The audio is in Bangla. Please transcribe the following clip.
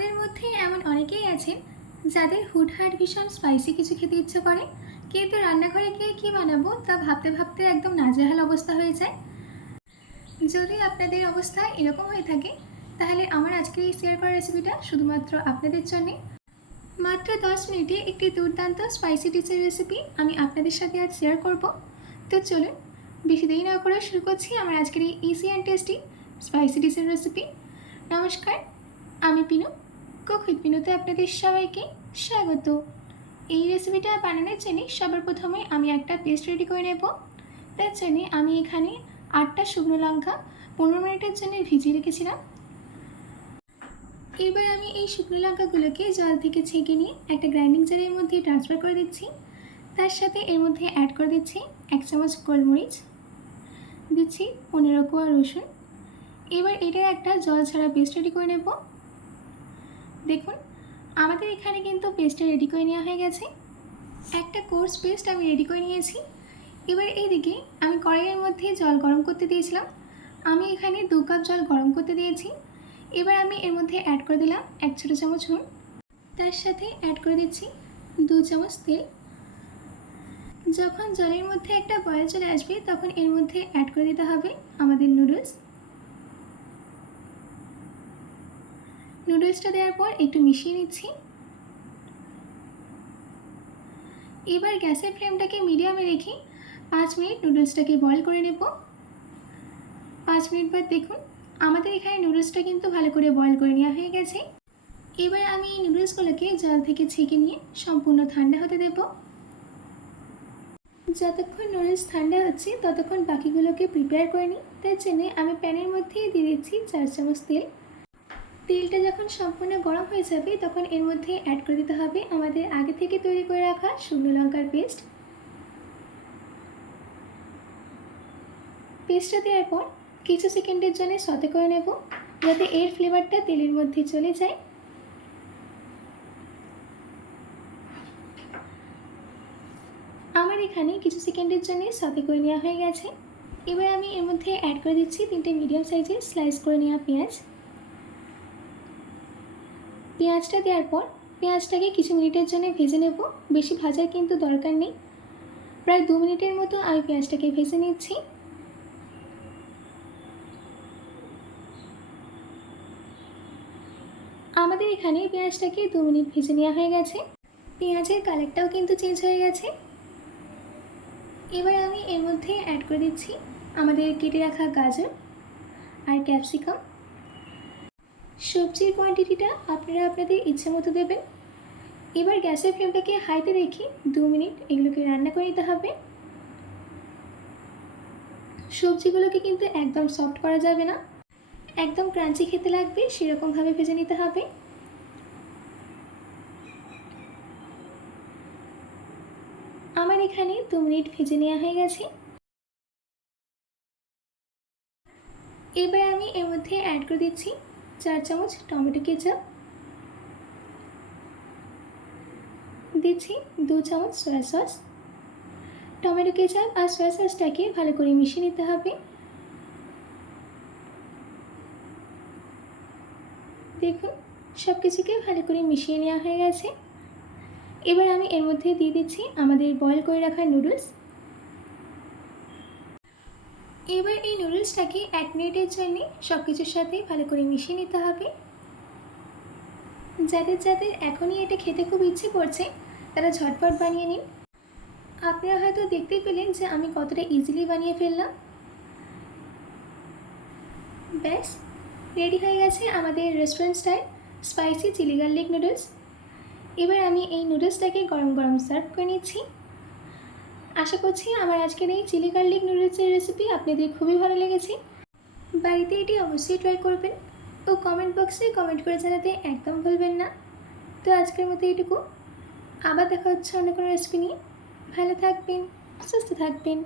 আমাদের মধ্যে এমন অনেকেই আছেন যাদের হুটহাট ভীষণ স্পাইসি কিছু খেতে ইচ্ছে করে, কিন্তু রান্নাঘরে গিয়ে কী বানাবো তা ভাবতে ভাবতে একদম নাজেহাল অবস্থা হয়ে যায়। যদি আপনাদের অবস্থা এরকম হয়ে থাকে তাহলে আমার আজকের এই শেয়ার করা রেসিপিটা শুধুমাত্র আপনাদের জন্যে। মাত্র 10 মিনিটে একটি দুর্দান্ত স্পাইসি ডিশের রেসিপি আমি আপনাদের সাথে আজ শেয়ার করব। তো চলুন বেশি দেরি না করে শুরু করছি আমার আজকের এই ইজি অ্যান্ড টেস্টি স্পাইসি ডিশের রেসিপি। নমস্কার, আমি পিনু, কুক উইথ পিনুতে আপনাদের সবাইকে স্বাগত। এই রেসিপিটা বানানোর জন্য সবার প্রথমে আমি একটা পেস্ট রেডি করে নেব। তার জন্য আমি এখানে 8টা শুকনো লঙ্কা 15 মিনিটের জন্য ভিজিয়ে রেখেছিলাম। এবার আমি এই শুকনো লঙ্কাগুলোকে জল থেকে ছেঁকে নিয়ে একটা গ্রাইন্ডিং জারের মধ্যে ট্রান্সফার করে দিচ্ছি। তার সাথে এর মধ্যে অ্যাড করে দিচ্ছি 1 চামচ গোলমরিচ, দিচ্ছি 15 কোয়া রসুন। এবার এটার একটা জল ছাড়া পেস্ট রেডি করে নেব। দেখুন আমাদের এখানে কিন্তু পেস্টটা রেডি করে নেওয়া হয়ে গেছে। একটা কোর্স পেস্ট আমি রেডি করে নিয়েছি। এবার এইদিকে আমি কড়াইয়ের মধ্যে জল গরম করতে দিয়েছিলাম। আমি এখানে 2 কাপ জল গরম করতে দিয়েছি। এবার আমি এর মধ্যে অ্যাড করে দিলাম 1 ছোটো চামচ নুন, তার সাথে অ্যাড করে দিচ্ছি 2 চামচ তেল। যখন জলের মধ্যে একটা বয়েল চলে আসবে তখন এর মধ্যে অ্যাড করে দিতে হবে আমাদের নুডলসটা দেওয়ার পর একটু মিশিয়ে নিচ্ছি। এবার গ্যাসের ফ্লেমটাকে মিডিয়ামে রেখে 5 মিনিট নুডলসটাকে বয়েল করে নেব। 5 মিনিট পর দেখুন আমাদের এখানে নুডলসটা কিন্তু ভালো করে বয়েল করে নেওয়া হয়ে গেছে। এবার আমি এই নুডলসগুলোকে জল থেকে ছেঁকে নিয়ে সম্পূর্ণ ঠান্ডা হতে দেব। যতক্ষণ নুডলস ঠান্ডা হচ্ছে ততক্ষণ বাকিগুলোকে প্রিপেয়ার করে নিই। তার জন্য আমি প্যানের মধ্যেই দিয়ে দিচ্ছি 4 চামচ তেল। তেলটা যখন সম্পূর্ণ গরম হয়ে যাবে তখন এর মধ্যে অ্যাড করে দিতে হবে আমাদের আগে থেকে তৈরি করে রাখা শুকনো লঙ্কার পেস্টটা দেওয়ার পর কিছু সেকেন্ডের জন্য সতে করে নেব যাতে এর ফ্লেভারটা তেলের মধ্যে চলে যায়। আমার এখানে কিছু সেকেন্ডের জন্য সতে করে নেওয়া হয়ে গেছে। এবার আমি এর মধ্যে অ্যাড করে দিচ্ছি 3টে মিডিয়াম সাইজের স্লাইস করে নেওয়া পেঁয়াজ। পেঁয়াজটা দেওয়ার পর পেঁয়াজটাকে কিছু মিনিটের জন্য ভেজে নেব। বেশি ভাজার কিন্তু দরকার নেই। প্রায় 2 মিনিটের মতো আমি পেঁয়াজটাকে ভেজে নিচ্ছি। আমাদের এখানে পেঁয়াজটাকে 2 মিনিট ভেজে নেওয়া হয়ে গেছে। পেঁয়াজের কালারটাও কিন্তু চেঞ্জ হয়ে গেছে। এবার আমি এর মধ্যে অ্যাড করে দিচ্ছি আমাদের কেটে রাখা গাজর আর ক্যাপসিকাম। সবজির কোয়ান্টিটিটা আপনারা আপনাদের ইচ্ছে মতো দেবেন। এবার গ্যাসের ফ্লেমটাকে হাইতে রেখে 2 মিনিট এগুলোকে রান্না করে নিতে হবে। সবজিগুলোকে কিন্তু একদম সফট করা যাবে না, একদম ক্রাঞ্চি খেতে লাগবে সেরকমভাবে ভেজে নিতে হবে। আমার এখানে 2 মিনিট ভেজে নেওয়া হয়ে গেছে। এবার আমি এর মধ্যে অ্যাড করে দিচ্ছি 4 চামচ টমেটো কেচাপ, দিচ্ছি 2 চামচ সয়া সস। টমেটো কেচাপ আর সয়া সসটাকে ভালো করে মিশিয়ে নিতে হবে। দেখুন সব কিছুকে ভালো করে মিশিয়ে নেওয়া হয়ে গেছে। এবার আমি এর মধ্যে দিয়ে দিচ্ছি আমাদের বয়েল করে রাখা নুডলস। এবার এই নুডলসটাকে 1 মিনিটের জন্য সব কিছুর সাথে ভালো করে মিশিয়ে নিতে হবে। যাদের যাদের এখনই এটা খেতে খুব ইচ্ছে করছে তারা ঝটপট বানিয়ে নিন। আপনারা হয়তো দেখতেই পেলেন যে আমি কতটা ইজিলি বানিয়ে ফেললাম। ব্যাস রেডি হয়ে গেছে আমাদের restaurant style spicy chilli garlic noodles. এবার আমি এই নুডলসটাকে গরম গরম সার্ভ করে নিচ্ছি। আশা করছি আমার আজকের এই চিলি গার্লিক নুডলসের রেসিপি আপনাদের খুবই ভালো লেগেছে। বাড়িতে এটি অবশ্যই ট্রাই করবেন ও কমেন্ট বক্সে কমেন্ট করে জানাতে একদম ভুলবেন না। তো আজকের মতো এইটুকু, আবার দেখা হচ্ছে অন্য কোনো রেসিপি নিয়ে। ভালো থাকবেন, সুস্থ থাকবেন।